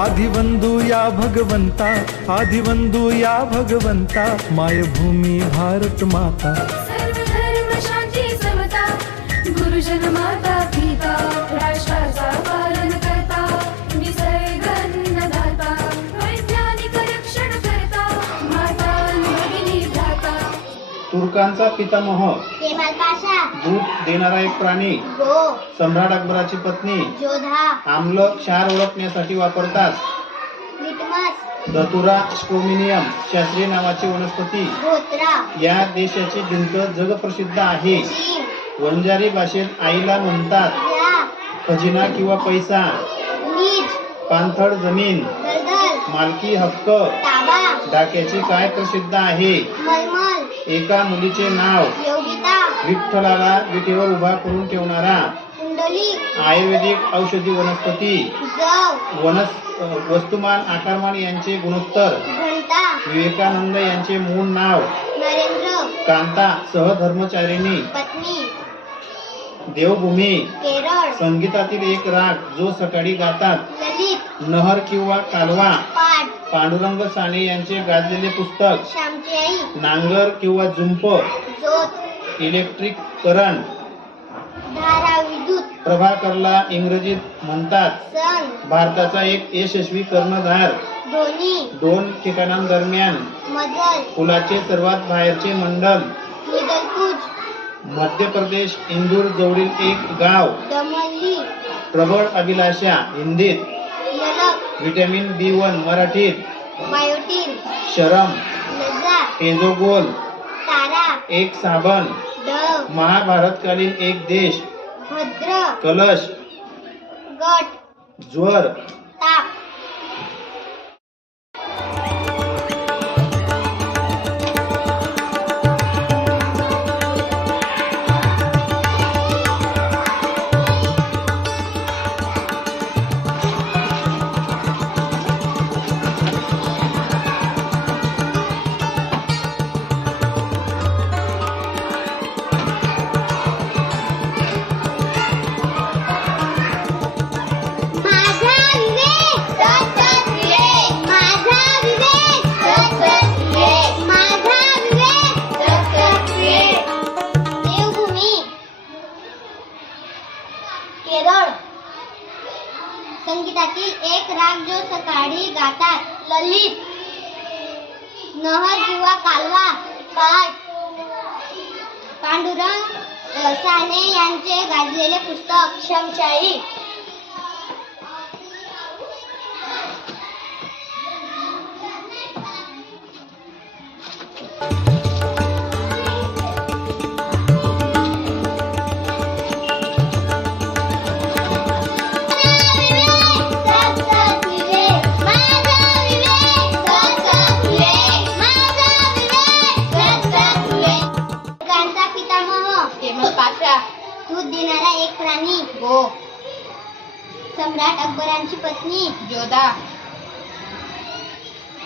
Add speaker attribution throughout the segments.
Speaker 1: आदिवंदू या भगवंता आदिवंदू या भगवंता मायभूमी भारत माता।
Speaker 2: सर्व धर्म
Speaker 3: तुर्कांचा पितामह.
Speaker 4: पाशा
Speaker 3: दूध देणारा एक प्राणी.
Speaker 4: गो.
Speaker 3: सम्राट अकबराची पत्नी.
Speaker 4: जोधा
Speaker 3: आम्ल क्षार ओळखण्यासाठी वापरतात.
Speaker 4: लिटमस
Speaker 3: दतुरा स्ट्रोमिनियम शास्त्रीय नावाची वनस्पती.
Speaker 4: धोत्रा.
Speaker 3: या देशाची भिंत जगप्रसिद्ध आहे.
Speaker 4: चीन.
Speaker 3: वंजारी भाषेत आईला म्हणतात.
Speaker 4: या.
Speaker 3: खजिना किंवा पैसा.
Speaker 4: नीज
Speaker 3: पाणथळ जमीन.
Speaker 4: दलदल.
Speaker 3: मालकी हक्क.
Speaker 4: ताबा.
Speaker 3: डाक्याची काय प्रसिद्ध आहे? एका मुलीचे नाव विठ्ठलाला विटेवर उभा करून ठेवणारा आयुर्वेदिक औषधी वनस्पती. वनस वस्तुमान आकारमान यांचे गुणोत्तर. विवेकानंद यांचे मूळ नाव. कांता सहधर्मचारिणी. देवभूमी. संगीतातील एक राग जो सकाळी गातात. नहर किंवा कालवा. पांडुरंग साने यांचे गाजलेले पुस्तक. नांगर किंवा
Speaker 4: ज्योत
Speaker 3: इलेक्ट्रिक करंट. प्रभाकरला इंग्रजीत म्हणतात भारताचा एक यशस्वी कर्णधार.
Speaker 4: धोनी.
Speaker 3: दोन ठिकाणांदरम्यान. फुलाचे सर्वात बाहेरचे मंडल. मध्य प्रदेश इंदूर जवळील एक गाव. प्रबळ अभिलाषा हिंदीत विटॅमिन बी वन मराठीत
Speaker 4: बायोटीन
Speaker 3: शरम.
Speaker 4: लज्जा. तारा.
Speaker 3: एक साबण.
Speaker 4: डव
Speaker 3: महाभारतकालीन एक देश.
Speaker 4: भद्र.
Speaker 3: कलश.
Speaker 4: गट.
Speaker 3: ज्वर.
Speaker 4: जो गातात ललित नहर किंवा कालवा पाठ पांडुरंग साने यांचे गाजलेले पुस्तक शमशाई. पत्नी
Speaker 5: जोधा.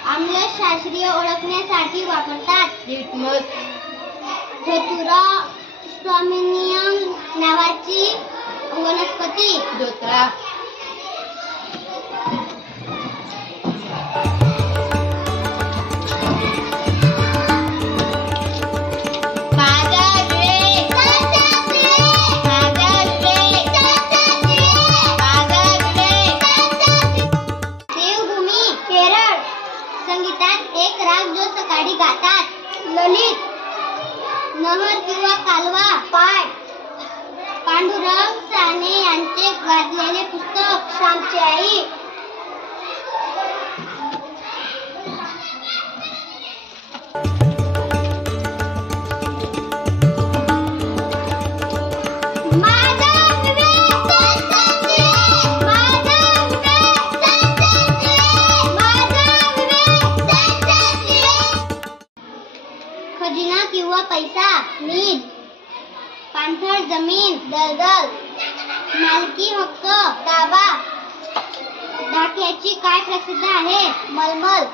Speaker 4: आम्ल शास्त्रीय ओळखण्यासाठी वापरतात.
Speaker 5: लिटमस
Speaker 4: धतुरा स्टॉमिनियम नावाची वनस्पती.
Speaker 5: धोत्रा
Speaker 4: माझा विवेक सतत विवेक खजिना किंवा पैसा नीद पाणथळ जमीन दलदल। मालकी हक्क ताबा धाक्याची काय प्रसिद्ध आहे? मलमल.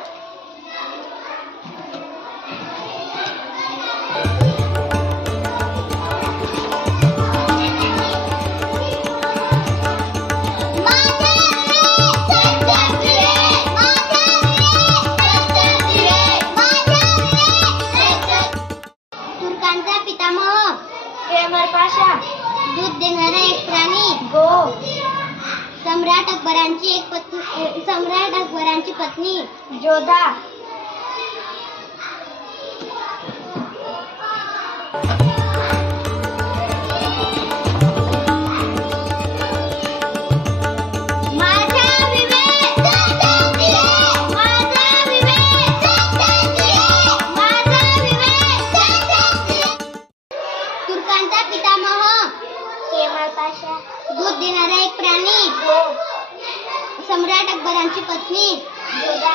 Speaker 4: पितामह. केवळ पाशा दूध देणारा एक प्राणी. सम्राट अकबरांची पत्नी. जोधा